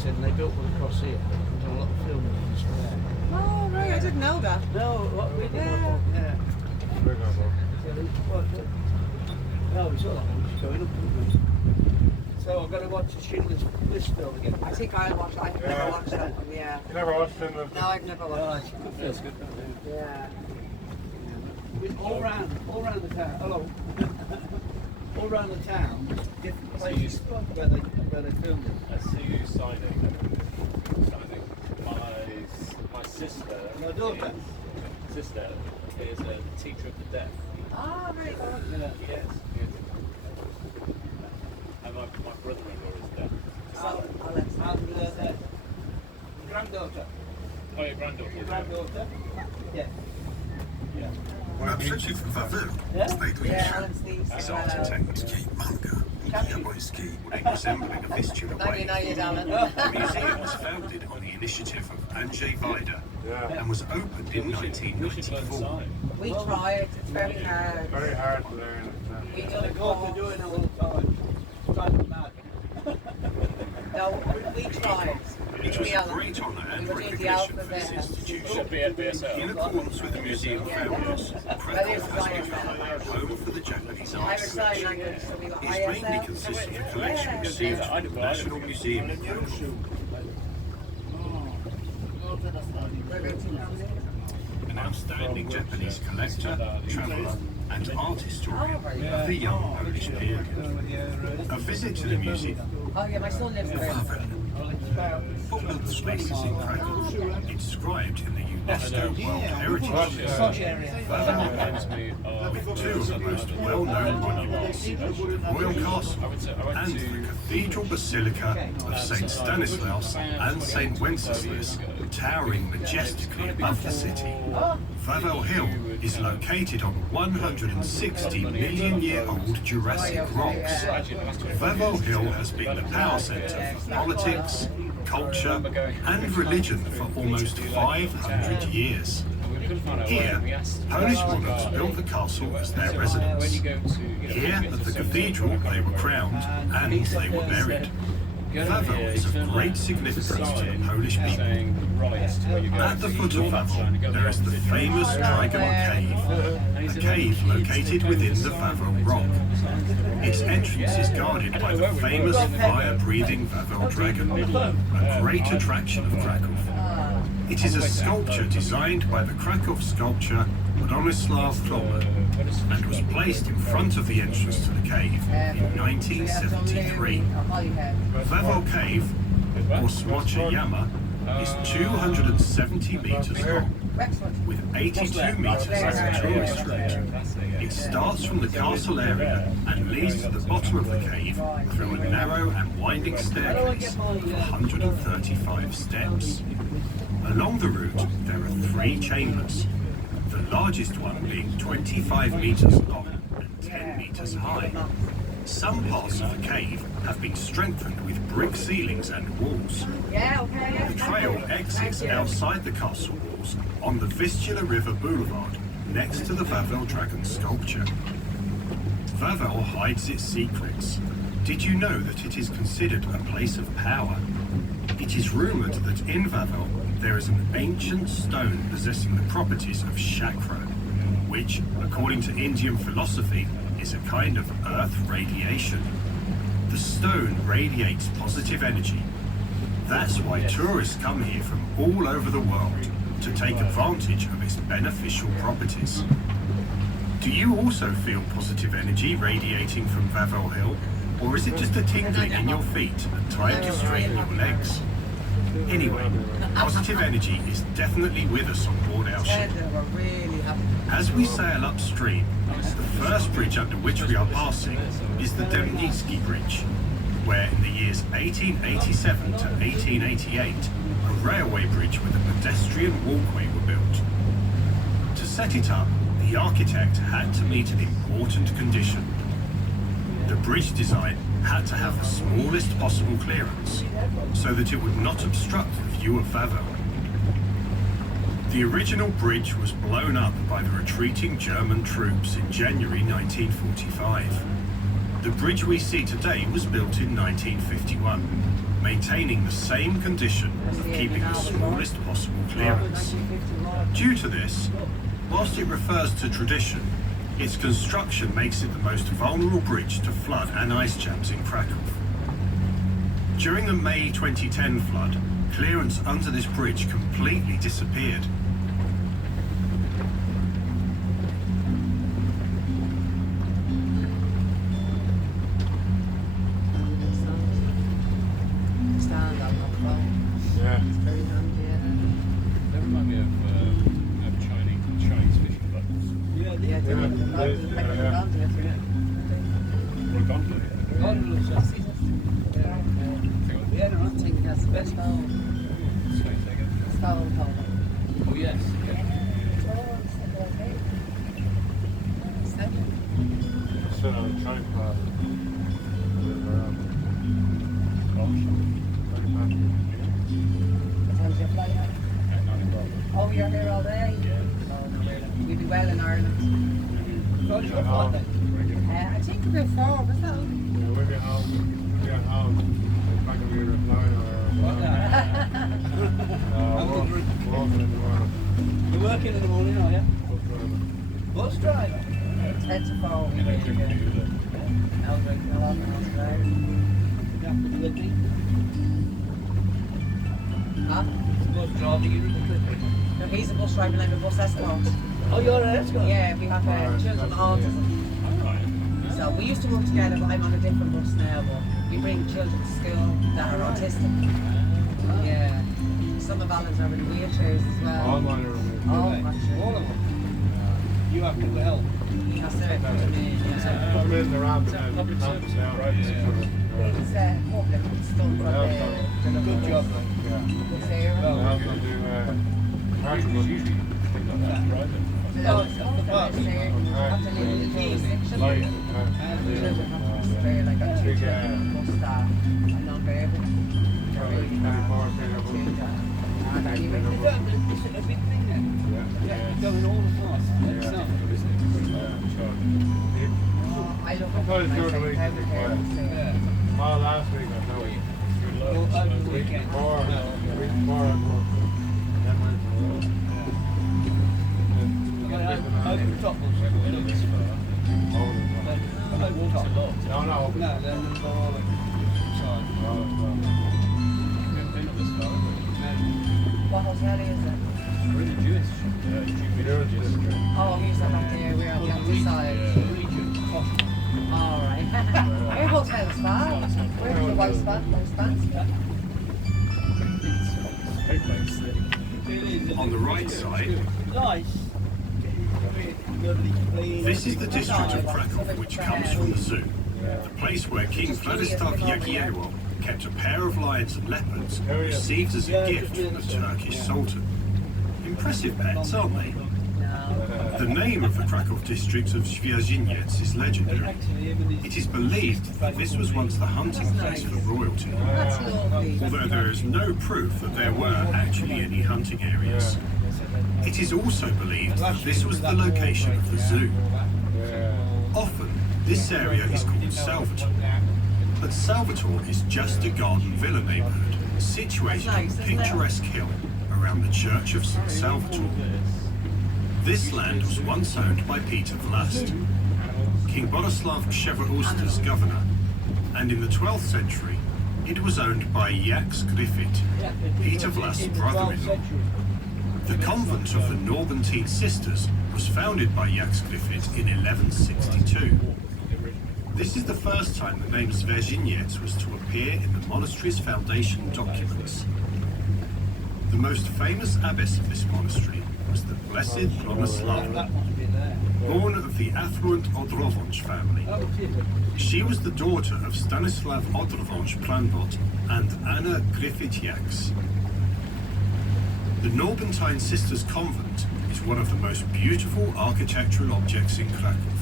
said, and they built one across here. There's a lot of filming in the square. Oh, right, I didn't know that. No, what we did, Yeah. yeah. No, we saw that one just going up, didn't we? So I've got to watch the Schindler's List film again. I think I'll watch it. I've never watched that one, yeah. You never watched Schindler's No, I've never watched it. It feels good, doesn't it? Yeah. All round the town. Hello. All round the town, different places where they filmed it. I see you signing. My sister. My daughter. Sister is a teacher of the deaf. Ah, very good. Yes. Yes. And my brother-in-law is deaf. I'll let And granddaughter. Oh, your granddaughter. Your granddaughter. Yeah. Yeah. Naprzeciw Wawylu znajduje się Zartęt Manga Japoński, resembling a Vistula wave. The museum was founded on the initiative of Andrzej Wajda and was opened in 1994. We tried, it's very hard. Very hard to learn. We done They're it doing it all the time. Drive them mad. No, we tried. It was a great honour and recognition for this institution. Should be at BSL. In accordance with the museum founders, Krakow has become a home for the Japanese arts Irish section. Sign Language, so we got It mainly ISL. consists of a collection received from the National Museum in Krakow. An outstanding Japanese collector, traveller and art historian of the young Polish period. A visit to the museum, Oh yeah, my son lives there. All the spaces in Krakow, inscribed in the UNESCO World Heritage List, with two of the most well-known monuments, the Royal Castle and the Cathedral Basilica of St. Stanislaus and St. Wenceslas, towering majestically above the city. Wawel Hill is located on 160-million-year-old Jurassic rocks. Wawel Hill has been the power centre for politics, culture and religion for almost 500 years. Here, Polish monarchs built the castle as their residence. Here, at the cathedral, they were crowned and they were buried. Wawel is of great significance to the Polish people. At the foot of Wawel, there is the famous Dragon Cave, a cave located within the Wawel rock. Its entrance is guarded by the famous fire-breathing Wawel dragon, a great attraction of Kraków. It is a sculpture designed by the Krakow sculptor Bronisław Klomer and was placed in front of the entrance to the cave in 1973. Wawel Cave, or Smocze Yama, is 270 metres long, with 82 metres as a tourist route. It starts from the castle area and leads to the bottom of the cave through a narrow and winding staircase of 135 steps. Along the route, there are 3 chambers, the largest one being 25 metres long and 10 metres high. Some parts of the cave have been strengthened with brick ceilings and walls. The trail exits outside the castle walls on the Vistula River Boulevard next to the Wawel Dragon sculpture. Wawel hides its secrets. Did you know that it is considered a place of power? It is rumoured that in Wawel there is an ancient stone possessing the properties of chakra, which, according to Indian philosophy, is a kind of earth radiation. The stone radiates positive energy. That's why tourists come here from all over the world to take advantage of its beneficial properties. Do you also feel positive energy radiating from Wawel Hill? Or is it just a tingling in your feet and time to straighten your legs? Anyway, positive energy is definitely with us on board our ship. As we sail upstream, the first bridge under which we are passing is the Demnicki Bridge, where in the years 1887 to 1888, a railway bridge with a pedestrian walkway were built. To set it up, the architect had to meet an important condition. The bridge design had to have the smallest possible clearance, so that it would not obstruct the view of Wawel. The original bridge was blown up by the retreating German troops in January 1945. The bridge we see today was built in 1951, maintaining the same condition of keeping the smallest possible clearance. Due to this, whilst it refers to tradition, its construction makes it the most vulnerable bridge to flood and ice jams in Krakow. During the May 2010 flood, clearance under this bridge completely disappeared. Stand on the phone. Yeah. It's very handy, yeah. They remind me of Chinese fishing boats. Yeah, Yeah, the they're Yeah, like the yeah. gondolas, yeah. Or a gondola. gondolas. See this? Yeah, no, I think that's the best stone. Stone color. Oh, yes. Sit on a tripod. Oh, you're here all day? Yeah. We'd be well in Ireland. How'd you go for that? I think about 4, was that? Yeah, we get home. We get home. It's back to your reply What now? walking in the morning. You're working in the morning, are you? Bus driver. Bus driver? 10 to 4. We Yeah, they do. couldn't do that. No drink, no alcohol today. You have to be with me. Huh? Bus driver, you're in the clipping. No, he's a bus driver and I'm a bus escort. Oh, you're an escort? Yeah, we have children with autism. Alright. So we used to work together, but I'm on a different bus now. But we bring children to school that are autistic. Yeah. Some of Alan's are in wheelchairs as well. All mine are with me. Oh, Right. actually. All of them. You have to help. He has to put them in, yeah. Put them in the ramp Is that and public then service or down. private service? It's public, it's done from the Good job. Yeah. bus area. They Well, have to do parking. Usually things like that private. No, it's not the bus area. You have to live in the K section. Like, Children have to spray like a Big, bus staff. I'm not variable. probably 24 seater bus. Is that a big thing then? Yeah. Yeah, going all the time. That's Yeah. not. I love I thought it was during the week, private care. Yeah. Oh, last week I know. Well, over the Week weekend. before, No. week before I worked. Then went to work. Open top bus. Hold it. Open top. No, no. No, then we'll go all the side. What hotel is it? We're in the Jewish Oh, here's that up there. We're on the other side. Region. Cost. All right. Our hotel is far. We're in the white spot. On the right side, Nice. Lovely, clean. this is the district of Krakow which comes from the zoo, the place where King Vladislav Jagiełło kept a pair of lions and leopards received as a gift from the Turkish Sultan. Impressive pets, aren't they? The name of the Krakow district of Świeżiniec is legendary. It is believed that this was once the hunting place for royalty, That's lovely. although there is no proof that there were actually any hunting areas. It is also believed that this was the location of the zoo. Often, this area is called Salvatore, but Salvatore is just a garden villa neighbourhood situated on a picturesque hill around the church of St. Salvatore. This land was once owned by Peter Vlast, King Boleslav Przewodniczący's governor, and in the 12th century it was owned by Jacques Griffith, Peter Vlast's brother-in-law. The convent of the Norbertine Sisters was founded by Jacques Griffith in 1162. This is the first time the name Świeżiniec was to appear in the monastery's foundation documents. The most famous abbess of this monastery was the Blessed Bronislava, That must be there. born of the affluent Odrowąż family. Oh, it is. She was the daughter of Stanislav Odrowąż Planbot and Anna Griffith-Jacques. The Norbertine Sisters Convent is one of the most beautiful architectural objects in Kraków.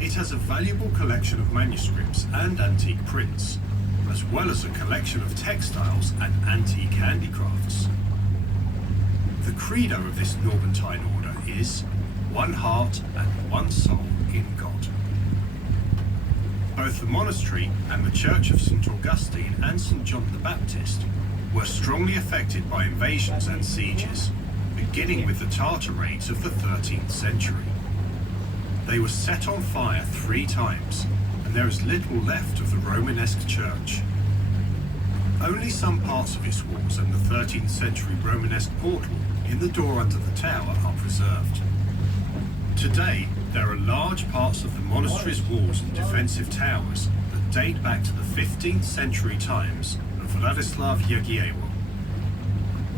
It has a valuable collection of manuscripts and antique prints, as well as a collection of textiles and antique handicrafts. The credo of this Norbertine order is one heart and one soul in God. Both the monastery and the Church of St. Augustine and St. John the Baptist were strongly affected by invasions and sieges, beginning with the Tartar raids of the 13th century. They were set on fire 3 times, and there is little left of the Romanesque church. Only some parts of its walls and the 13th century Romanesque portal in the door under the tower are preserved. Today, there are large parts of the monastery's walls and defensive towers that date back to the 15th century times of Władysław Jagiełło.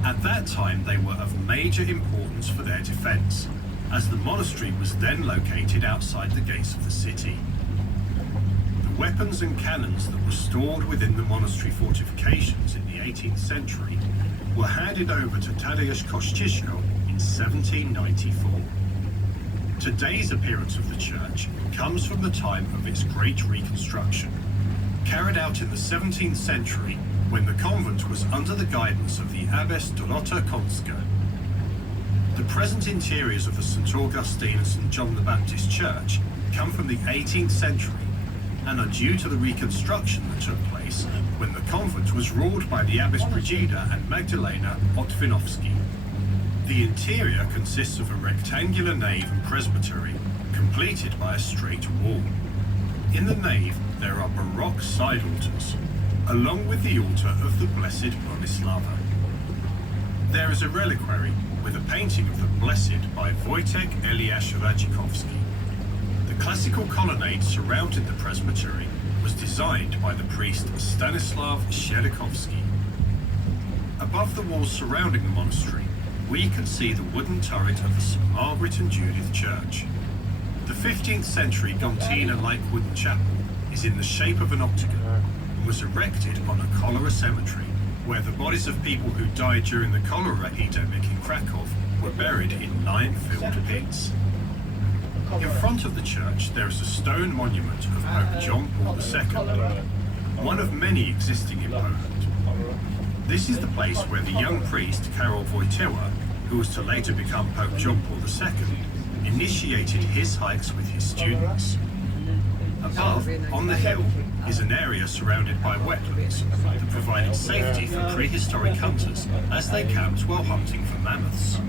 At that time, they were of major importance for their defense, as the monastery was then located outside the gates of the city. The weapons and cannons that were stored within the monastery fortifications in the 18th century were handed over to Tadeusz Kościuszko in 1794. Today's appearance of the church comes from the time of its great reconstruction, carried out in the 17th century when the convent was under the guidance of the Abbess Dorota Konska. The present interiors of the St. Augustine and St. John the Baptist Church come from the 18th century and are due to the reconstruction that took place when the convent was ruled by the Abbess Brigida and Magdalena Otwinowski. The interior consists of a rectangular nave and presbytery, completed by a straight wall. In the nave, there are Baroque side altars, along with the altar of the Blessed Bronislava. There is a reliquary with a painting of the Blessed by Wojtek Eliasz Radzikowski. The classical colonnade surrounding the presbytery was designed by the priest Stanislaw Sierikowski. Above the walls surrounding the monastery, we can see the wooden turret of the St. Margaret and Judith Church. The 15th century Gontina-like wooden chapel is in the shape of an octagon and was erected on a cholera cemetery, where the bodies of people who died during the cholera epidemic in Krakow were buried in lime-filled pits. In front of the church there is a stone monument of Pope John Paul II, one of many existing in Poland. This is the place where the young priest Karol Wojtyła, who was to later become Pope John Paul II, initiated his hikes with his students. Above, on the hill, is an area surrounded by wetlands that provided safety for prehistoric hunters as they camped while hunting for mammoths.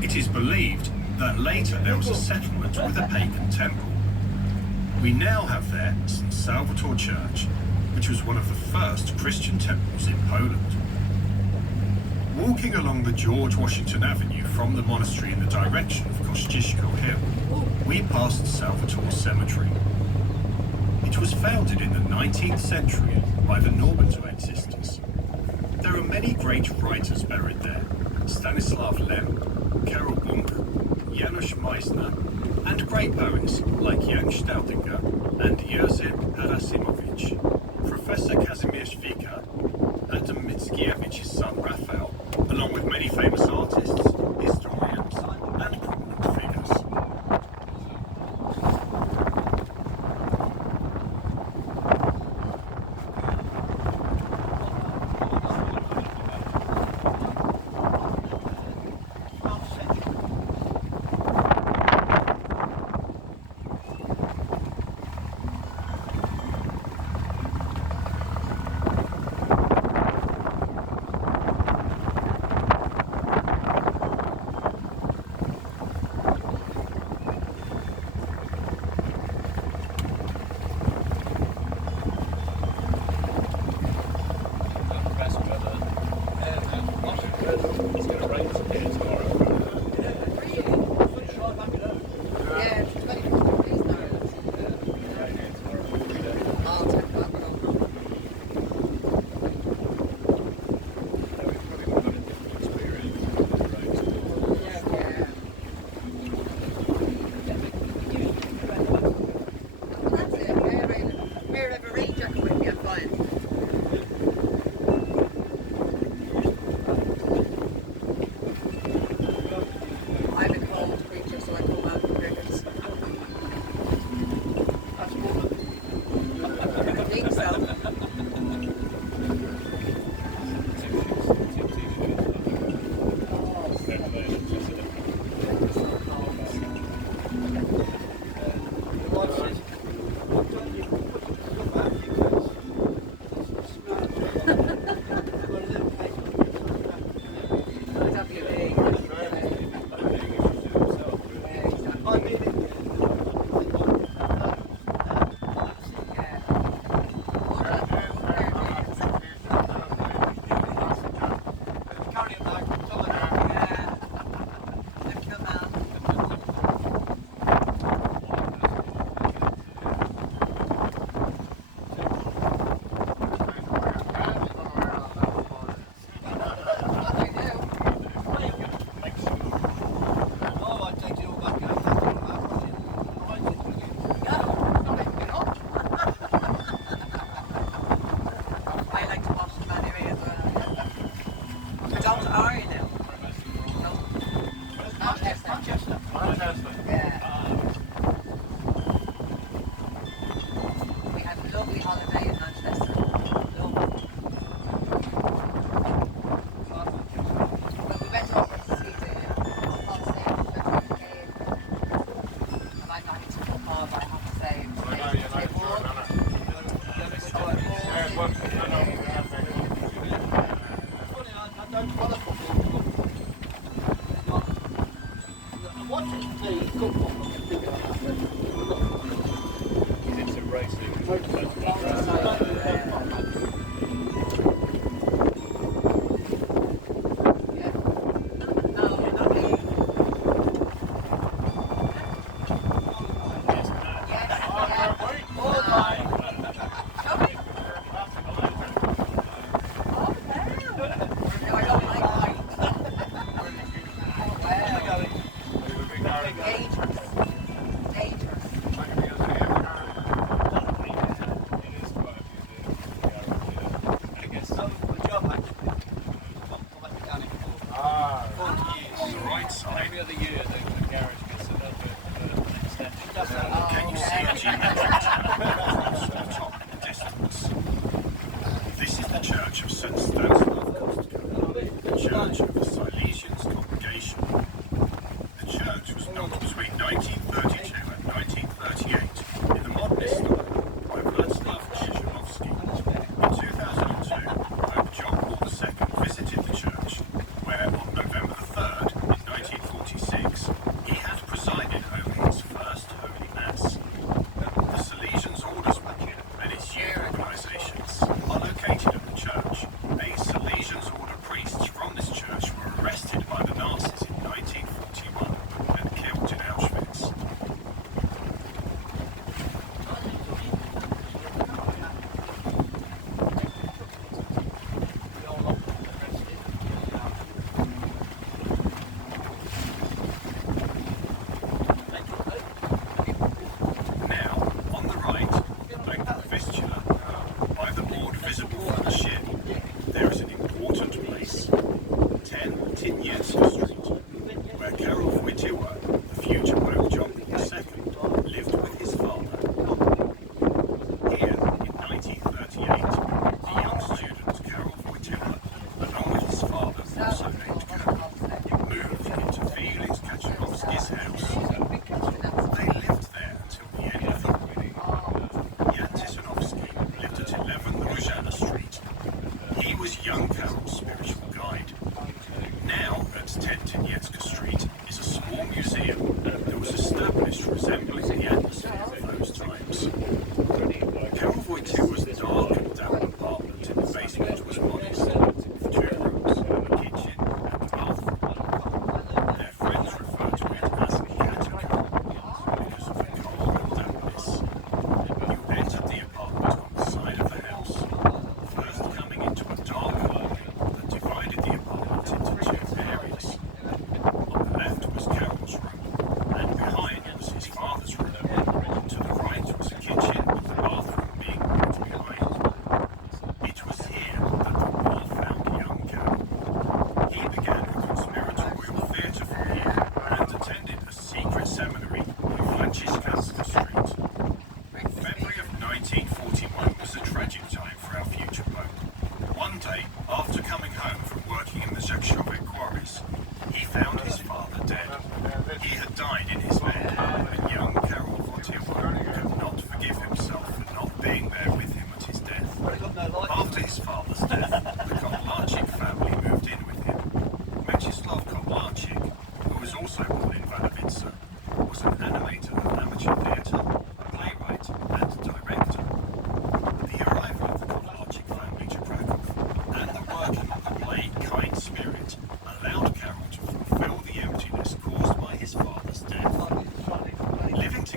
It is believed that later there was a settlement with a pagan temple. We now have there St. Salvator Church, which was one of the first Christian temples in Poland. Walking along the George Washington Avenue from the monastery in the direction of Kościuszko Hill, we passed Salvator Cemetery. It was founded in the 19th century by the Norbertine sisters. There are many great writers buried there: Stanislaw Lem, Karol Bunk, Janusz Meisner, and great poets like Jan Staudinger and Jerzy Harasimowicz. Professor Kazimierz Wika, Adam Mickiewicz's son Raphael, along with many famous artists, historians, and prominent figures.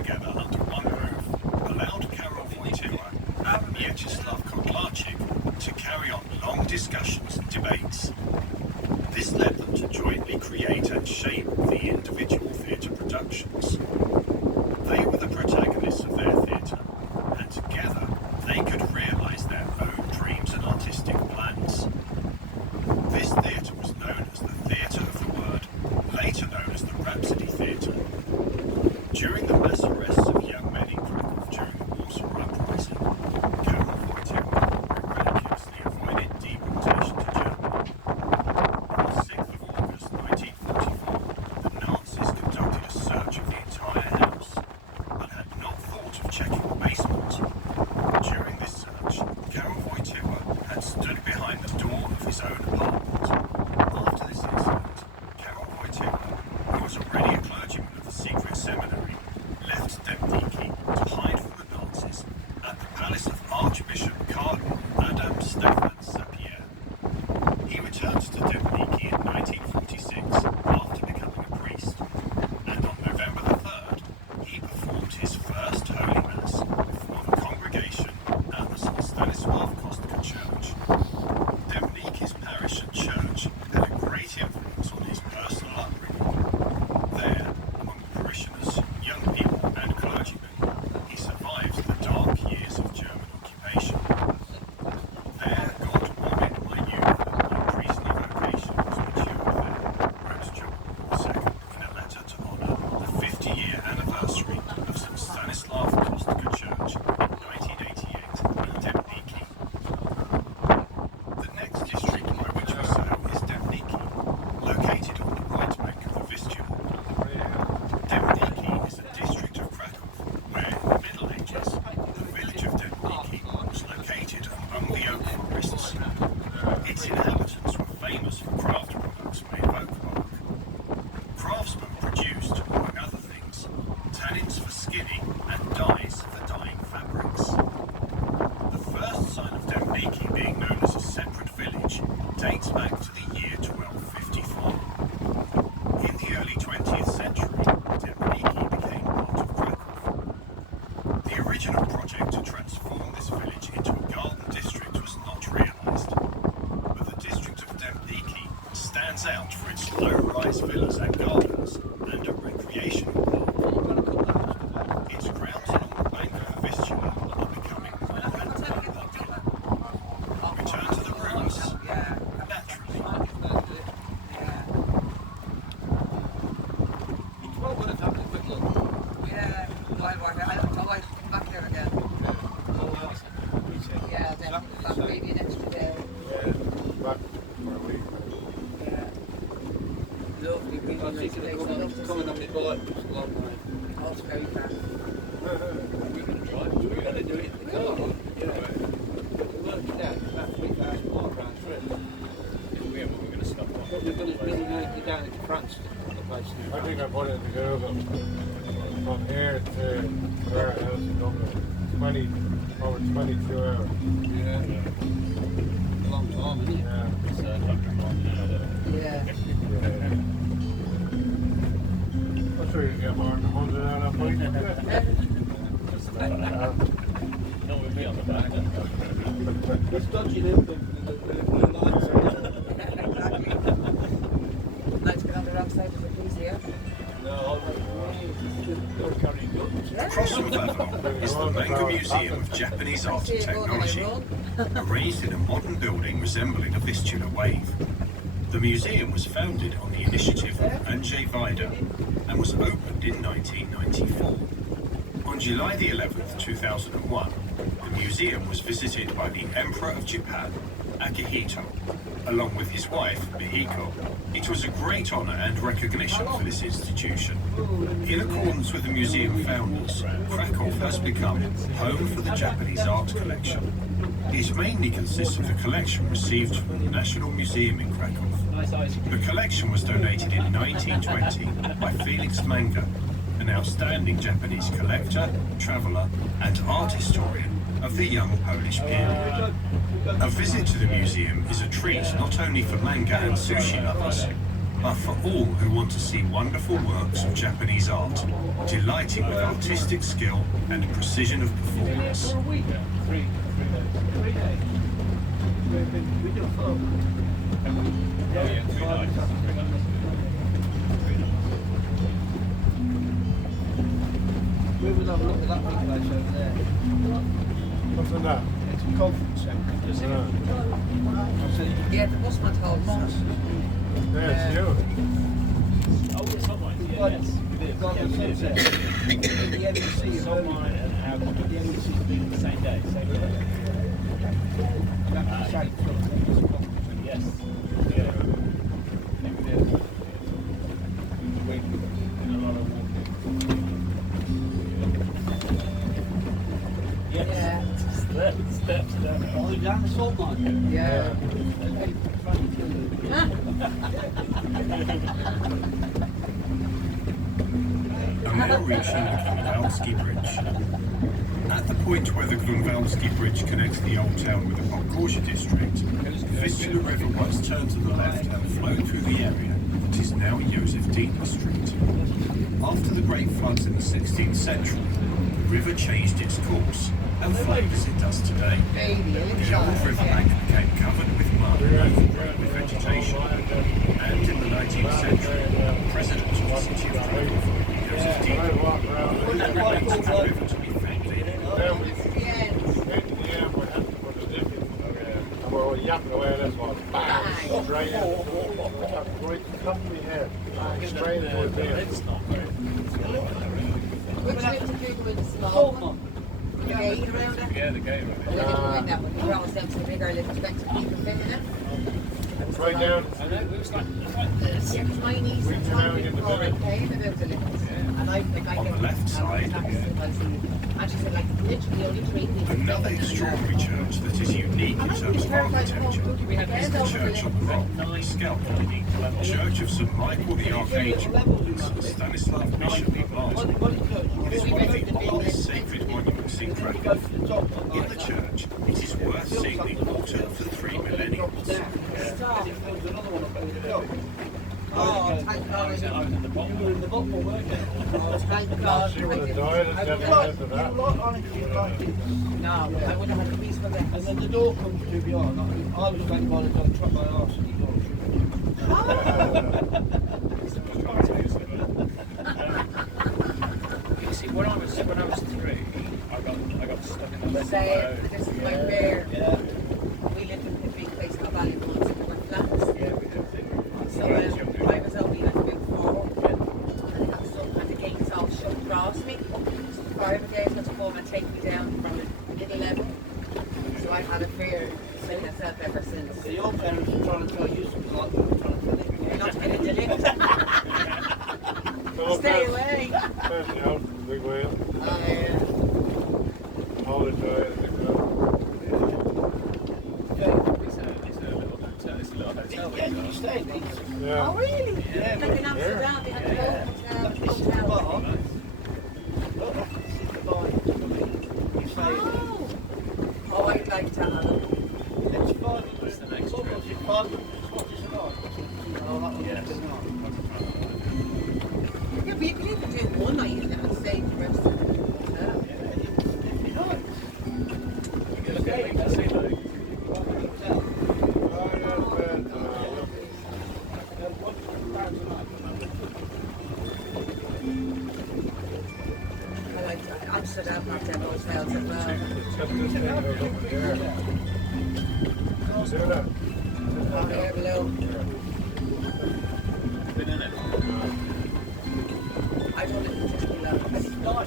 together under one roof allowed Karol Wojtyła and Mieczysław Kotlarczyk to carry on long discussions and debates. This led them to jointly create and shape the individual theatre productions. They were the protagonists of their theatre, and together they could realise their own dreams and artistic plans. This theatre was known as the Theatre of the Word, later known as the Rhapsody Theatre. During the mass arrests of young men in Krakow during the Warsaw Uprising, Karol Wojtyła miraculously avoided deportation to Germany. On the 6th of August 1944, the Nazis conducted a search of the entire house, but had not thought of checking the basement. During this search, Karol Wojtyła had stood behind the door of his own apartment. After this incident, Karol Wojtyła, who was already a clergyman of the secret seminary, left Dębniki to hide from the Nazis at the palace of Archbishop Cardinal Adam Stefan Sapieha. He returned to Dębniki in 1946 after becoming a priest, and on November the 3rd, he performed his first Holy Mass before the congregation at the St. Stanisław Kostka Church. Dębniki's parish and church had a great influence on his personal upbringing. There, among the parishioners, young people and clergymen, he survived the dark years of German occupation. There, God warmed my youth and my priestly vocation was matured there, wrote John Paul II in a letter to honour the 50-year anniversary of St. Stanisław Kostka Church in 1988 in Dębniki. The next district by which we sail is Dębniki, located on the right bank of the Vistula. Dębniki is a district of Krakow where, in the Middle Ages, the village of Dębniki was located among the oak forests. Its inhabitants were famous for craft products made of oak bark. Craftsmen produced, among other things, tannins for skinning and dyes for dyeing fabrics. The first sign of Dębniki being known as a separate village dates back to the year 1254. In the early 20th century, Dębniki became part of Krakow. The original project to transform this village into a garden district was not realised, but the district of Dębniki stands out for its low-rise villas and gardens and a recreational park. Its grounds along the bank of the Vistula are becoming more and more popular. Return to the rooms, naturally. Yeah. Well, we'll have a quick look. Yeah. I might come back there again. Yeah, then back maybe an extra day. Back for a week. Yeah. Lovely, really I was nice thinking place. I love of to coming on see my bike, it's a long way. Oh, it's very fast. We're going to drive. We're going to do it in the car. Yeah. We worked it out. It's about 3,000 miles round trip. If we ever were going to stop off. But we're going to bring it down into France. The place. I think I put it in Google. From here to our house in Dublin, over 22 hours. Yeah. A long time, isn't it? Yeah. It's Dr. Yeah. I'm sure you can get more than 100 out of that No, we'll be on the back. It's dodging him, the blue lights. Exactly. Like to get on the wrong side of the police here. No, you're carrying guns. Across from Vavon is the Manga Museum of Japanese Art and Technology, arranged in a modern building resembling a Vistula wave. The museum was founded on the initiative of Andrzej Wajda and was opened in 1994. On July the 11th, 2001, the museum was visited by the Emperor of Japan, Akihito, along with his wife, Mihiko. It was a great honour and recognition for this institution. In accordance with the museum founders, Krakow has become home for the Japanese art collection. It mainly consists of the collection received from the National Museum in Krakow. The collection was donated in 1920 by Felix Manga, an outstanding Japanese collector, traveller and art historian of the young Polish period. A visit to the museum is a treat not only for manga and sushi lovers, but for all who want to see wonderful works of Japanese art, delighting with artistic skill and precision of performance. For a week. 3 days. We do a photo. Yeah, 3 nights. 3 nights. We would have a look at that big place over there. What's in that? It's a conference centre. Yeah, the busman told us. Yeah, it's you. Oh, it's not mine. Yeah, yes. It is. Got Yeah, the it is. sunset. The NEC It's not mine and our the NEC's been the same day, same day. That's the same film. Yes. Yeah. Yeah, we did. We did a lot of walking. Yes. Yeah. Steps down. Oh, down the salt mine. Yeah. They trying to kill you. And now reaching the Grunwaldzki Bridge. At the point where the Grunwaldzki Bridge connects the old town with the Podgórze district, the Vistula River once turned to the left and flowed through the area that is now Joseph Diener Street. After the great floods in the 16th century, the river changed its course and flowed as it does today. The old riverbank became covered with mud and overgrown with vegetation, and in the 19th century, the president of the city of Krakow, Joseph Diener, ordered the river to be filled in. Yeah, we had to put a dip in. And we were yapping away at this one. Bang! Straight in. Right to the top of my head. Bang! Straight into the beer. It's not very. Which lives to do with the small Salt one? mine. The gate around it? Yeah, the gate around Well, they didn't win that one. They were always down to the bigger little expected people fitting it. Right down. I know, it was like this. Yeah, because my niece and son before I came about the littles. And I think I On the get left side, and she said, like, literally only 3 people. another extraordinary church that is unique in terms of architecture is the Church on the Rock, Skelton, Church of St. Michael the Archangel, and St. Stanislav Bishop of Mars. It is one of the oldest sacred monuments in Krakow. In the church, it is worth seeing the altar of the 3 millennials. Stop. Another one up over the hill. Oh, thank God. I was in the bottom. You were in the bottom, weren't you? Oh, thank God. She would have died and never You went to like that. honestly, you like it. No, I wouldn't have had a peaceful day. And then the door comes to behind. I was going by the dog, truck my arse and he got You see, when I was 3, I got stuck in the left Say, this is my bear. Yeah. We lived in a big place called Valley once, and there were flats. Yeah, we did. So I was only like a big 4. And the gates all shut across me. So the fire brigade had to come and take me down from a little level. So I've had a fear of myself ever since. So your parents were trying to tell you something like that, were trying to tell You're you. not to get into lift. Stay away. Especially out the big wheel. Yeah. All the time. It's a little hotel. Yeah, you stayed there. Yeah. Oh, really? Yeah, Like in Amsterdam, they had the This is the hotel. bar. Look, this is the bar. You stay there. Oh, I'd like to have It's 5. What's the next What trip? was it? 5? What is it like? Oh, that was Yes. good night. Yeah, but you can even do one night and then stay the rest of the hotel. Look at the sea though. I like Amsterdam have their hotels as well. Except this thing goes up in the air. See that? Oh, there below. Been in it. I don't know if it's just below. It's not.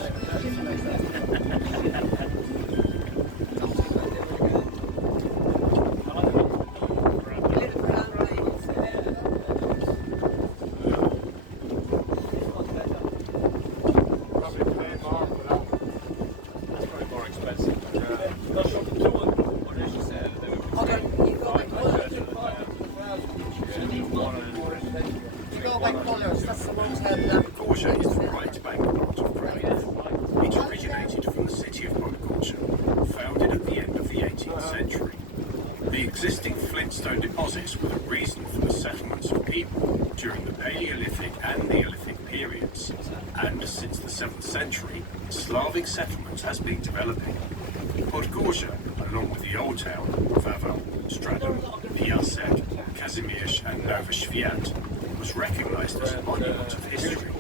Probably pay more for that one. That's probably more expensive. What did she say? They were Okay, you go by colours. You go by colours. That's the hotel. Podgórze is the right bank part of Krakow. It originated from the city of Podgórze, founded at the end of the 18th century. The existing flint sandstone deposits were the reason for the settlements of people during the Paleolithic and Neolithic periods, and since the 7th century, Slavic settlement has been developing. Podgorze, along with the Old Town, Wawel, Stradom, Piasek, Kazimierz and Nowy Świat, was recognised as a monument of history.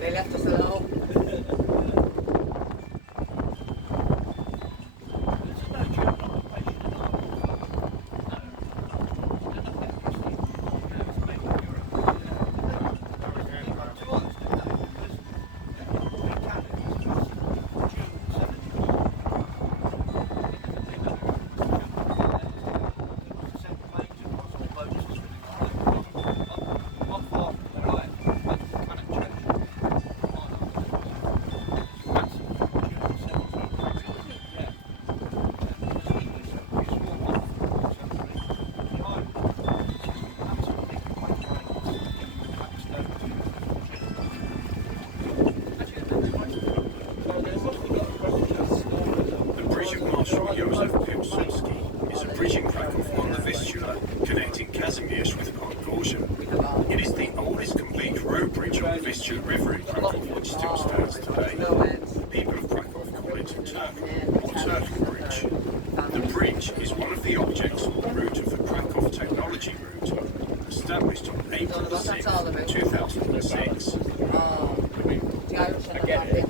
They left us alone. Is a bridge in Krakow on the Vistula connecting Kazimierz with Podgorze. It is the oldest complete road bridge on the Vistula River in Krakow, which still stands today. People of Krakow call it Turku or Turku Bridge. The bridge is one of the objects on the route of the Krakow Technology Route, established on April 6, 2006. I get it.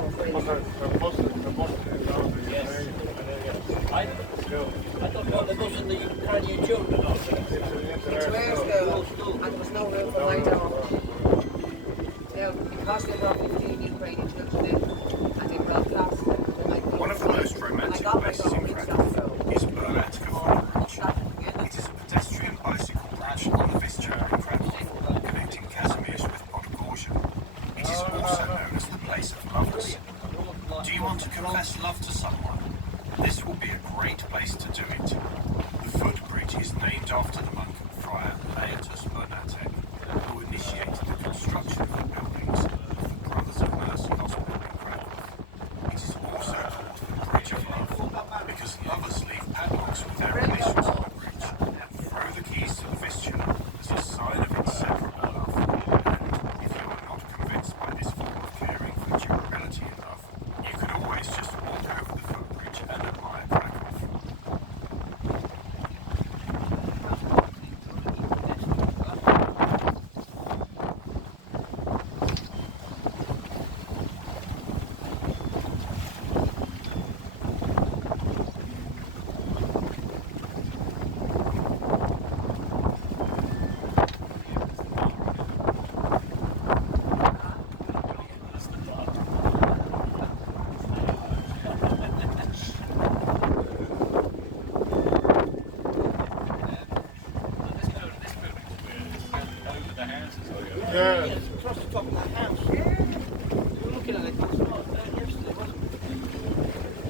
If it was us, then I thought there wasn't the Ukrainian children. It's where school, and there was no room for my daughter. Because they brought 15 Ukrainian children in, and they brought classes. One of the most romantic places in Krakow is Bratkowa Bridge. It is a pedestrian bicycle bridge on the Vistula in Krakow, connecting Kazimierz with Podgorze. It is also known as the place of lovers. Do you want to confess love to someone? This will be a great place to do it. The footbridge is named after the monk friar Leotus Bernatek, who initiated the construction of the buildings of the Brothers of Mercy Hospital in Krakow. It is also called the Bridge of Love, because lovers leave padlocks with their initials on the bridge and throw the keys to the Vistula as a sign of inseparable love. And if you are not convinced by this form of caring for durability in love, you can always just walk over the footbridge and admire Krakow.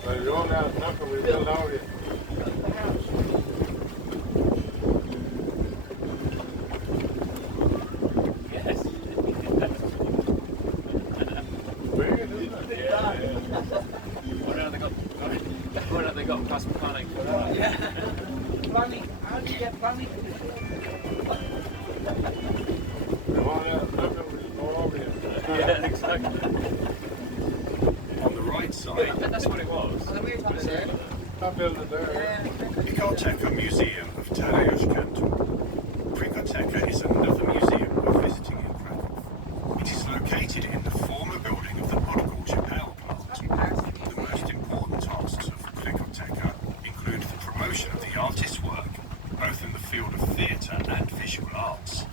But you only have nothing, we build out it. The house. Yes. Big, isn't it? Yeah. What have they got past planning for that? Yeah. Planning, how do you get planning? You only have nothing, we go over it. Yeah, exactly. On the right side, That's what it was. Well, we're talking there. Not building it there. Yeah. Krikoteka Museum of Tadeusz Kantor. Krikoteka is another museum worth visiting in Krakow. It is located in the former building of the Podgórze power plant. The most important tasks of Krikoteka include the promotion of the artist's work, both in the field of theatre and visual arts.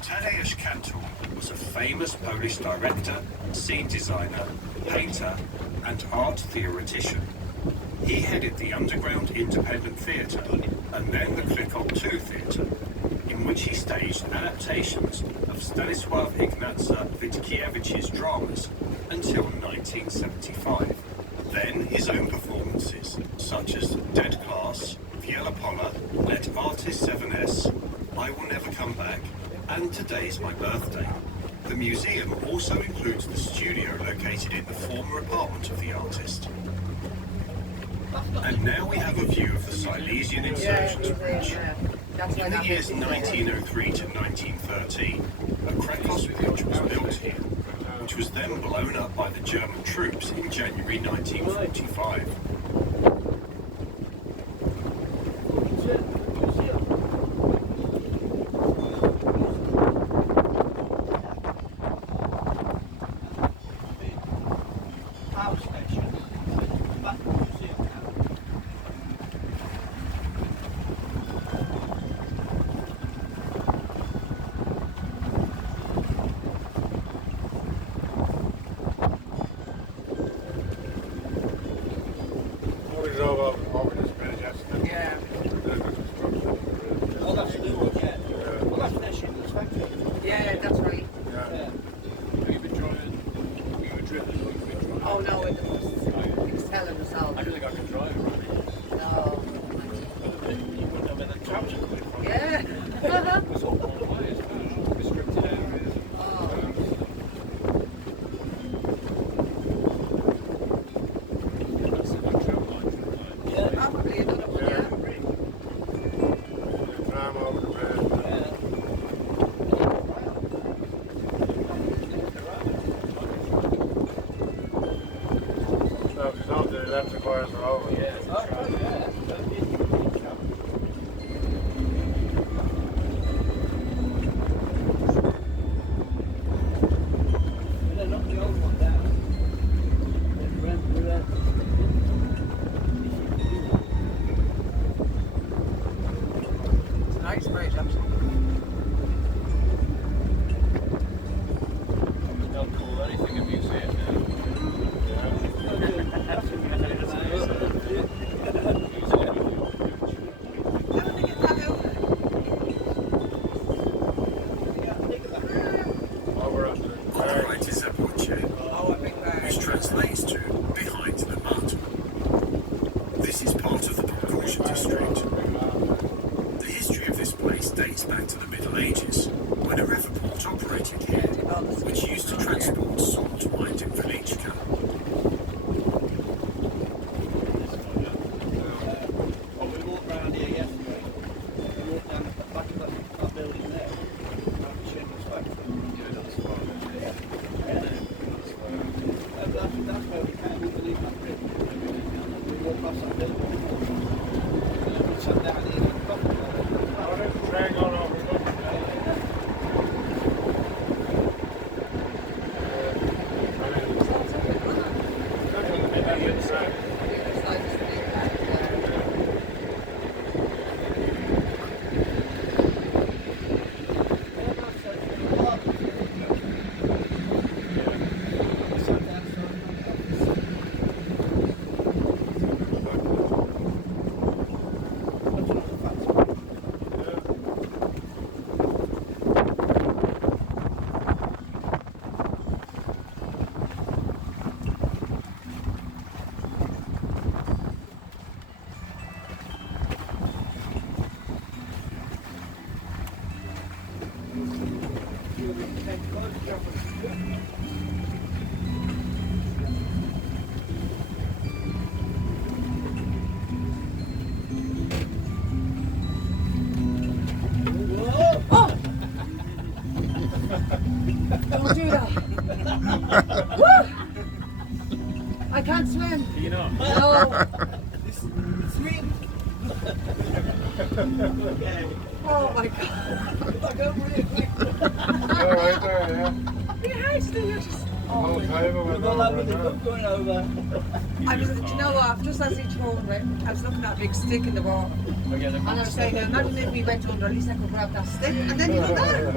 Tadeusz Kantor was a famous Polish director, scene designer, painter, and art theoretician. He headed the underground independent theatre and then the Krakow 2 theatre, in which he staged adaptations of Stanisław Ignacy Witkiewicz's dramas until 1975. Then his own performances, such as Dead Class, Wiele Pola, Let Artist 7S, I Will Never Come Back, and Today's My Birthday. The museum also includes the studio located in the former apartment of the artist. And now we have a view of the Silesian Insurgents Bridge. That's why In the that years was- 1903 to 1913, a Krakow bridge was built here, which was then blown up by the German troops in January 1945. Power station. Back to the museum now. We drove over this bridge yesterday. Yeah. Oh, that's a new one, yeah. Well, that's next year, that's factory. Yeah, that's right. Yeah. Yeah. Have you been driving? You were driven, or you've been driving? Oh no, it was telling us all. I don't think I can drive it, right? No. You wouldn't have been a traffic coming from. Yeah. It's all one way as well. Restricted areas. Oh. That's a good travel line. Yeah. Probably another one, yeah. The tram over the bridge. So if you don't do the electric wires are over. Yeah, it's a travel. It's a nice bridge, actually. They'll call anything a museum now. How did they get that out there? Over at the On the right is Zapocie, Oh, a big bag. which translates to behind the mud. This is part of the Podgórze district. The history of this place dates back to the Middle Ages, when a river port operated here, which used to transport salt mined in Vistula. Well, we walked round here yesterday. We walked down the back of that building there. Around the Chimneys factory. And that's where we came. We believe that bridge. We walked past that building. We sat down here and got Oh, there's a train going over. Look. That's No. Swing. Okay. Oh my God. Back over here, quick. Yeah, right there, yeah. You're hard to do. You're just. Whole time I We've went got that with the over cup going over. I was, do you know what? Just as he told me, I was looking at a big stick in the water. And I was saying, imagine if we went under, at least I could grab that stick. And then you go there.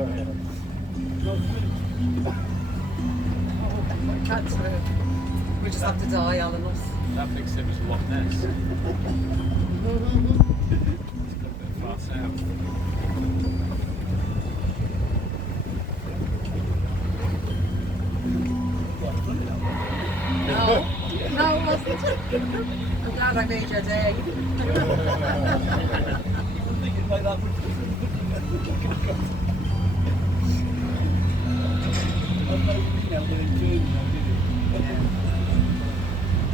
I can't swim. We just have to die, all of us. That big sip is Loch Ness. It's got a bit far south. No, no, it wasn't. I'm glad I made your day. I'm thinking like that. I'm not even getting too.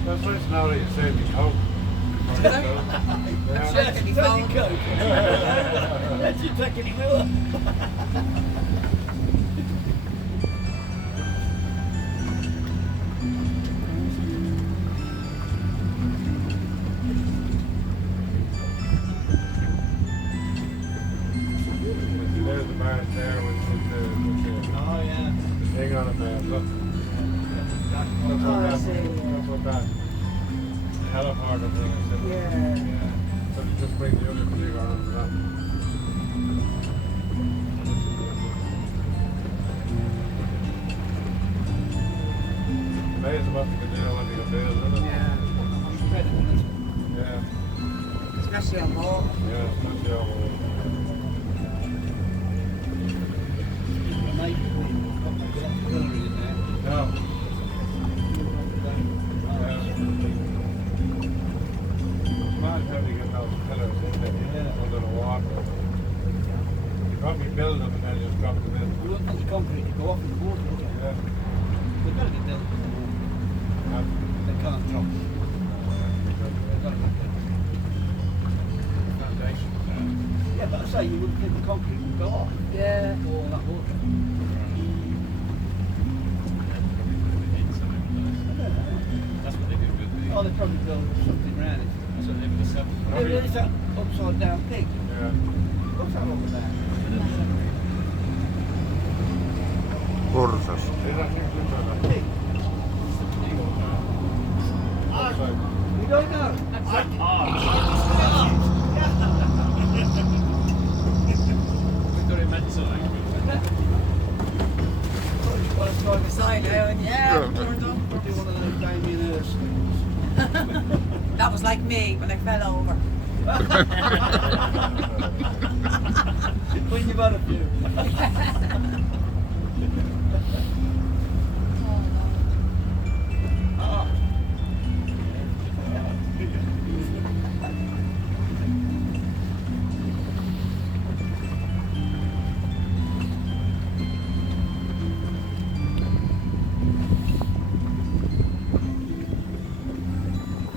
That's nice now that you say me coke. I'm sure it can be Taking cold. coke. That's your taking wheel. There's the bar there with the Oh yeah. thing on it there. Look. Look Oh, I at see, that. yeah. Look at that. Heliport thing. I said. Yeah. So just bring the other thing on to that. Amazing what you can do when you can do, isn't it? Yeah. Yeah. Especially on board. Yeah, especially over. No. Mad how you get those pillars in there under the water. You probably build them and then just drop them in. We want the concrete to go off in the water. Yeah. They've got to get built. They can't drop. They've got to get built. Foundation. Yeah, but I say you wouldn't think the concrete would go off Yeah. for all that water. That's what they do with the. Oh, they probably build something around it. That's what they do with the seven. There is that upside down pig. Yeah. What's that over there? Porsas. Is that thing good or not? Pig. Outside. We don't know. We got it mental language. Beside now, and yeah, Yeah. turned up. Probably one of those Damien Hirst things. That was like me when I fell over. When you've had a few. Ah.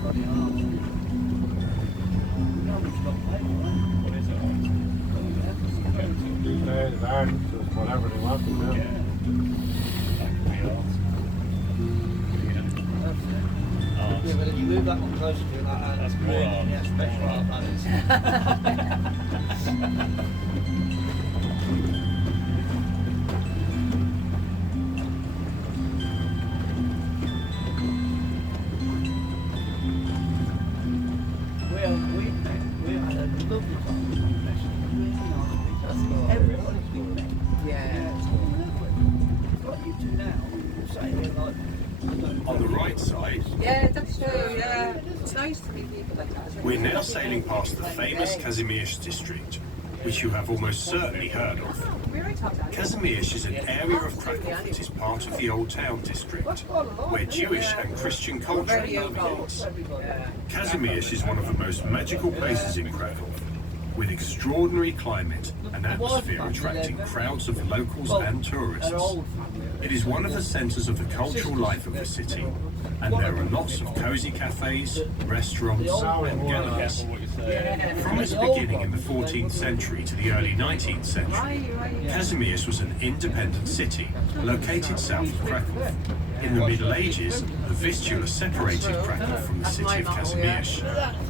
Bloody hell. No, it's not paper, right? What is it? These days, artists just whatever they want to do. Yeah. Like real art. That's it. Art. Yeah, but if you move that one closer to it like that, That's more really, art. yeah, special art that is. We had a lovely time. Really nice. Everybody's been there. Yeah. It's like you two now, sitting here like, On the right side, Yeah, that's true, yeah. It's nice to meet people like that. we're now sailing past the famous Kazimierz district, which you have almost certainly heard of. We're right top down. Kazimierz is an area of Krakow that is part of the Old Town district, where Jewish and Christian culture meets. Yeah. Kazimierz is one of the most magical places in Krakow, with extraordinary climate and atmosphere attracting crowds of locals and tourists. It is one of the centres of the cultural life of the city, and there are lots of cosy cafes, restaurants and galleries. What you say. From its beginning in the 14th century to the early 19th century, Right. Kazimierz was an independent city located south of Krakow. In the Middle Ages, the Vistula separated Krakow from the city of Kazimierz.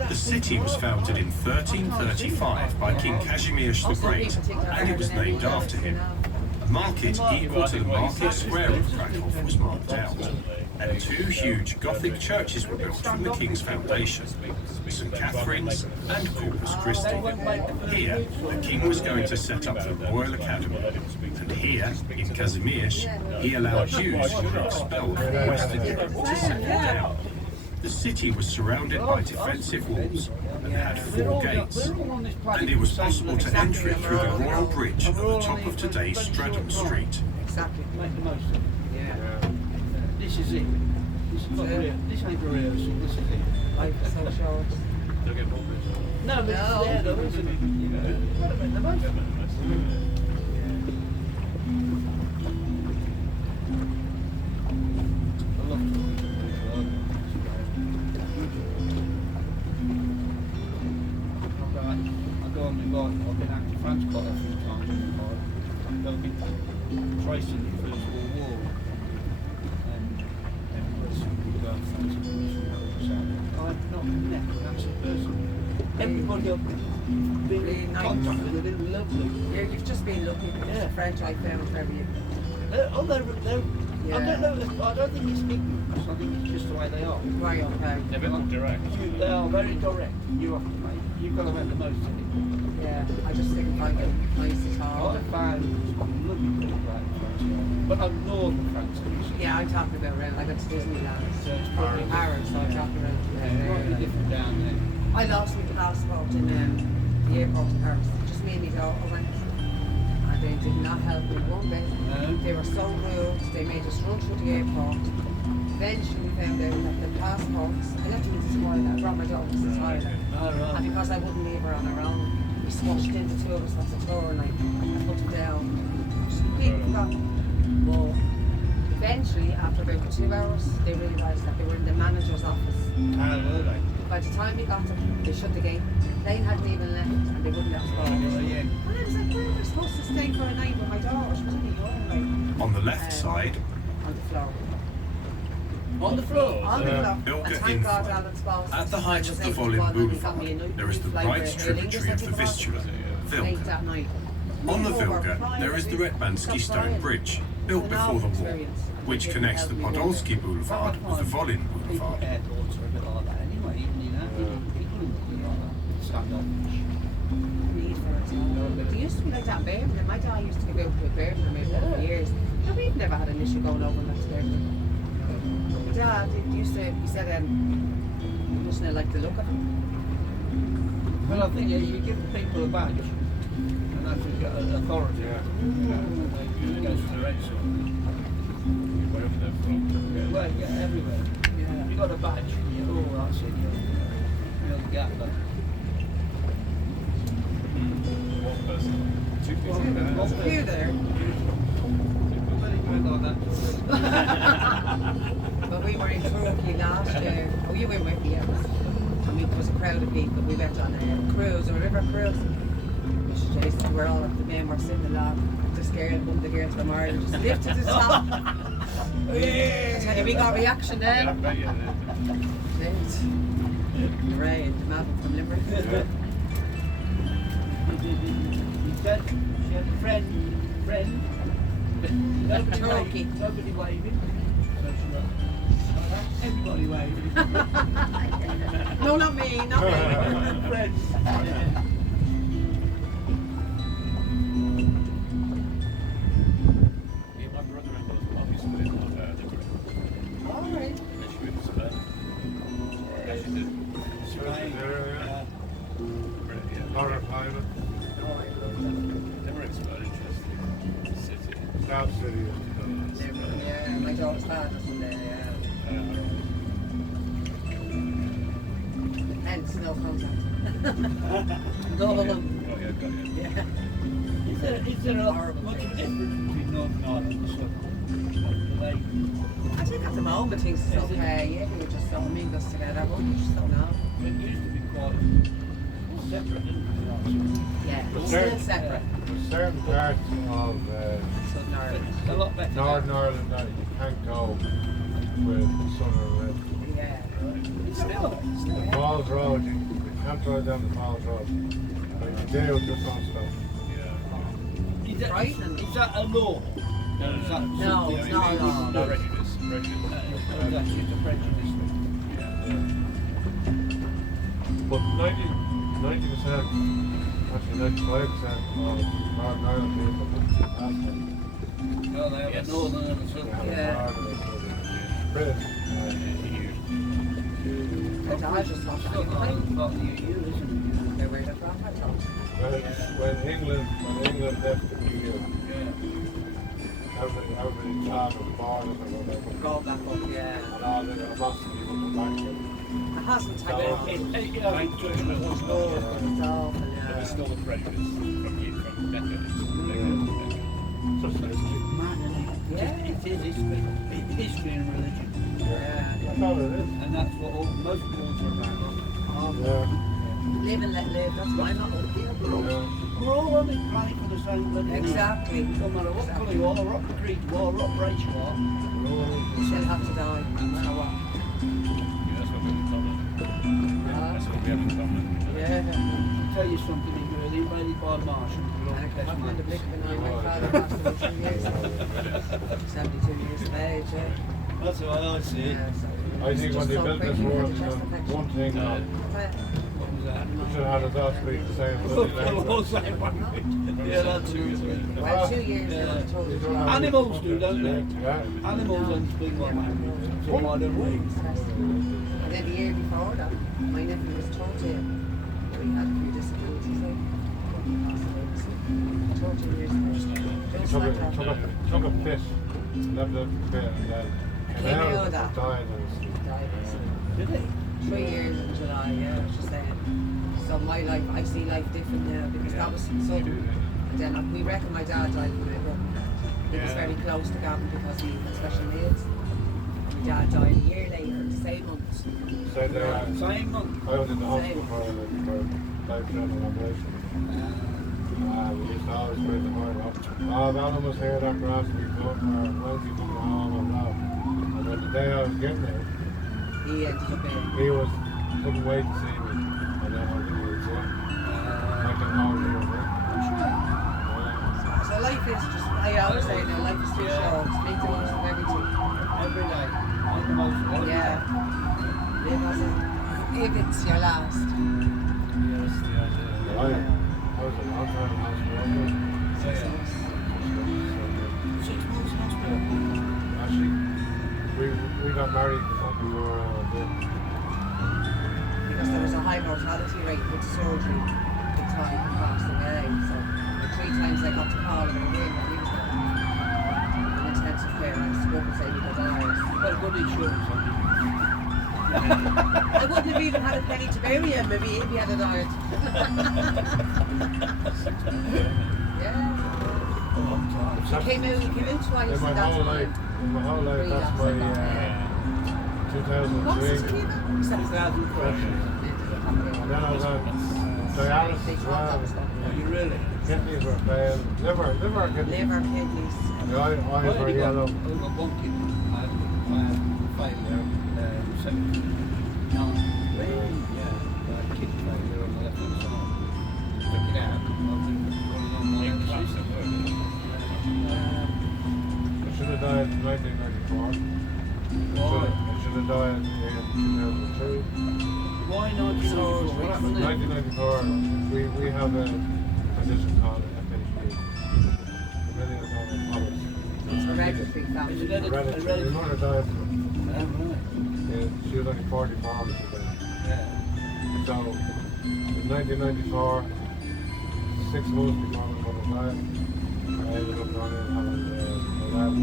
The city was founded in 1335 by King Kazimierz the Great, and it was named after him. A market equal to the market square of Krakow was marked out, and two huge Gothic churches were built from the king's foundation, St. Catherine's and Corpus Christi. Here, the king was going to set up the Royal Academy, and here, in Kazimierz, he allowed Jews who were expelled from Western Europe to settle down. The city was surrounded by defensive walls and had 4 gates, and it was possible to enter it through the Royal Bridge at the top of today's Streatham Street. Exactly. Make the most of it. Yeah. This is it. This is not real. This ain't the rehearsal. This is it. Life is so short. They'll get more bits. No, but it's there though, isn't it? You know, gotta make the most of it. I love it. I go on my bike. I've been out to France quite a few times on my bike. I've been tracing the First World War. And everywhere we go to France and I've not met an actual person. Everybody I've been Really in nice. contact with have been lovely. Yeah, you've just been lucky because Yeah. the French I found very. They're, I Yeah. don't know. I don't think it's ignorance. I think it's just the way they are. Right, okay. They're a bit more direct. They are very direct. You have to make. You've got to make the most of it. Yeah, I just think I get nice at all. I found lovely people like France, but I'm northern France. Yeah, I'm talking about around. I got to Disneyland. So it's probably Paris, so I'm talking about. slightly different down there. I lost my passport in the airport in Paris. Just me and my daughter went. And they did not help me one bit. No. They were so rude. They made us run through the airport. Eventually we found out that the passports, I left them this morning. I brought my daughter to Thailand. All And right. because I wouldn't leave her on her own, we squashed into 2 of us at the tour and I put them down. She completely forgot. But eventually, after about 2 hours, they realised that they were in the manager's office. How were they? By the time we got them, they shut the gate. Plane hadn't even left and they wouldn't let us go. Yeah. And I was like, where am I supposed to stay for a night with my daughter? She was only young, like, On the left side, on the floor. On the floor. On the floor. Bilge And thank God Info. Alan's boss at the height of was the able to Volin go on and he got me a Boulevard, night there is the flight bright with Aer tributary Lingus, of I the think it was. Vistula, Late Vilga. that night. On the We were Vilga, flying there is the every- Retmansky stopped Stone flying. Bridge, built before the war, which connects the Podolsky Boulevard with the Volin People Boulevard. airports are a bit like that anyway, even you know. People are like that. Standoffish. Need for it. But they used to be like that in Birmingham. My dad used to go out to Birmingham for years. No, we've never had an issue going over and back to Birmingham. Dad he said, he doesn't like the look of him. Well, I think you give people a badge, and that's you've got an authority. Yeah. It goes to the Rachel. Wherever they're from. Well, yeah, everywhere. Yeah. You got a badge, you're all that's it. You're the gap there. One person. 2 people. There's a few there. Very good like that. But we were in Turkey last year. Oh, you went with me, yes. I mean, there was a crowd of people. We went on a cruise, a river cruise. Jason, we're all the men were sitting along. Just scared, one of the girls from Ireland just lifted his top. Tell you, we got reaction Yeah, I then. bet you did. Jeez. Ray, the man from Limerick. He said she had a friend. Nobody Turkey. Nobody waving. So she went, everybody waving. No, not me, not me. Friends. Yeah, my brother-in-law's mum used to live in Limerick. Alright. And then she moved to Spain. Yeah, she did. Yeah. Laura Pilot, Limerick's quite interesting city. South City. Yeah, my daughter's dad was from there, yeah. Hence, no contact. No of them. Oh, yeah, got you. Yeah. Is there Horrible much thing. difference between Northern Ireland and Southern? I think at the moment things is okay. Yeah, we were just so amigos together, but we just don't know. It used to be quite separate, didn't it? Yeah, But it's there- still separate. Certain parts of Southern Ireland. It's a lot better. Northern Ireland that you can't go with Southern Red. Yeah. Still. Falls Road, you can't drive down the Falls Road. But you do, just don't stop. Is that, Frightening. is that a law? No, Is that No, something it's you not a think law. is- No prejudice. Prejudice. Oh, that's just a prejudice thing. But 90%, actually 95% of Northern Ireland people have asthma. No, they have Yes. a northern and a They southern. have Yeah. a part of it. British. And I just thought It's that not anyway. part of the EU, isn't it? They were the front, I thought. When England left the EU, Yeah. everybody thought of borders or whatever. Go back up, yeah. And all the lots of people come back here. It hasn't But taken it, long. you know, Thank judgment was It's not. awful, There yeah. was still a prejudice from decades. Just history. mad, isn't it? Yeah. It is history. It's history and religion. Yeah. That's all it is. And that's what most wars are about. Yeah. Live and let live, that's why I'm not Yeah. We're all on this planet for the same bloody reason. Exactly. No matter what colour you are, what creed you are, what race you are. You still have to die, no matter what. Yeah, that's what we have in common. That's what we have in common. Yeah. I'll tell you something, if you're invaded by Martians, we'll all And I catch can't find a blick mates. of an eye. My father passed away 2 years ago. 72 years of age, yeah. That's the way I see it. Yeah, so I think it's when just they so built this crazy, world, it's they just done affection. one thing wrong. What was that? They should have had us all speak the same bloody language. Also, yeah, that's true. Well, 2 years Yeah. now, I told you. Animals do, don't they? Yeah. Animals don't speak one language. So why don't we? And then the year before that, my nephew was 13. We had a few disabilities, like, passed away, so 14 years ago. Just Took like that. a fish, left it fit, and then Came out of that. died. Died, so. Did they? 3 years in July, yeah, I was just saying. So my life, I see life different now because that was sudden. And then we reckon my dad died when I grew up. He was very close to Gavin because he had special needs. My dad died a year later, the same month. So there, Same month. I was in the hospital for life-threatening operation. We used to always put the heart up. Oh, Alan was here that grass we cut, or Wednesday coming home and that. And then the day I was getting there, He ended up in. he couldn't wait to see me. And then I was in the gym. I can hold him. So life is just, I always say now, life is too short. Just make the most of everything. Every day. Make the most of it. Yeah. Live as if it's your last. Yeah, that's the idea. I was a long time in hospital. 6 months. 6 months in hospital. Actually, we got married before we were Because there was a high mortality rate with surgery at the time he passed away. So the 3 times I got to call him again when he was there. In intensive care, I spoke and say he had died. You've got good insurance on you. I wouldn't have even had a penny to bury him if he had died. Yeah. A long time. He came out twice in my and that's whole why. life. In my whole life, that's my What's his 2003. name? 6,000 crashes. And then I was on dialysis as well. Are you really? Kidneys were failed. Liver kidneys. Liver, kidneys. The eyes were yellow. I've got one kidney. I had failure. 79. Yeah. Kidney failure on the left hand side. Took it out. I've been running on my Yeah, own class system. of work. I should have died in 1994. I should have died in 2003. Why 1994? What happened there? 1994, we have a condition called FHP. Familial polyps. It's hereditary Is family. it Hereditary. My mother died from she was only 44 when she died. Yeah. So, in 1994, 6 months before my mother died, I ended up going in having my dad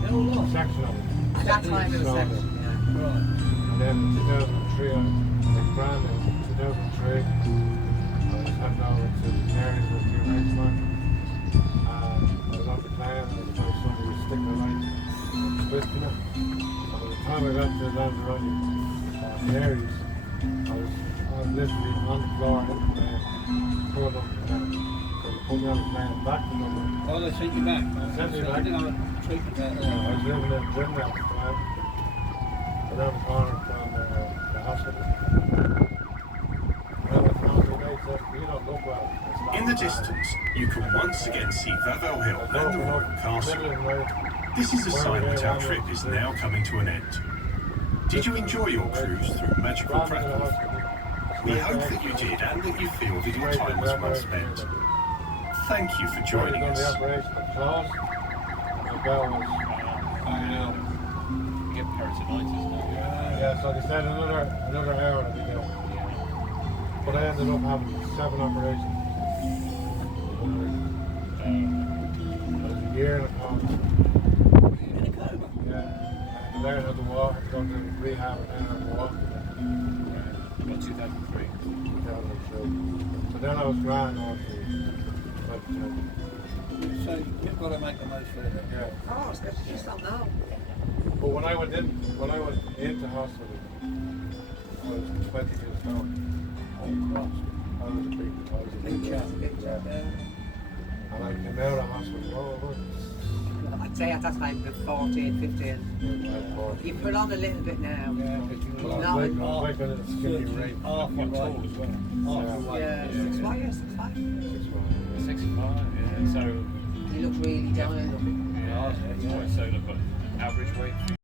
They're all lost. section of it. At that time it was So, section, yeah. Right. And then in 2003, I was grand in 2003. I was heading over to Mary's with the next man. I was on the plane and I was like somebody was sticking a light and twisting it. And by the time I got to Lanzarote, Mary's, I was literally on the floor in the plane, pulled up the put me on the plane back to Dublin. Oh, they sent you back. Sent me So back. I didn't have a treatment there. I was living in Trinidad at the time. Around the corner from the hospital. Well, the council mate said, you don't look well. It's not In the bad. distance, you can once again see Wawel Hill and the Royal Castle. This is a sign that our trip is now coming to an end. Did you enjoy your cruise through magical Krakow? We hope that you did and that you feel that your time was well spent. Thank you for joining The us. operation was closed. And the bell was... You get peritonitis now. Yeah, so they said another hour to be there. But I ended up having 7 operations. It was a year and a half. In a coma. Yeah. I learned how to walk, I got to rehab and then how to walk. About 2003. 2003. So then I was grand on to 2010. So you've got to make the most of it. Yeah. Oh, it's good. You still know. But when I went into hospital, I was 20 years old. Oh, Christ. I was a big chap. Big job, yeah. And I came out of hospital, I'd say at that time, about 14, 15. You put on a little bit now. Yeah, but you were No, I was like a little skinny rape. half your weight as well. Half your weight. Yeah, 6'5", yeah, 6'5". 65, yeah. So, He looks really down and looking. yeah, it's quite solar, but average weight.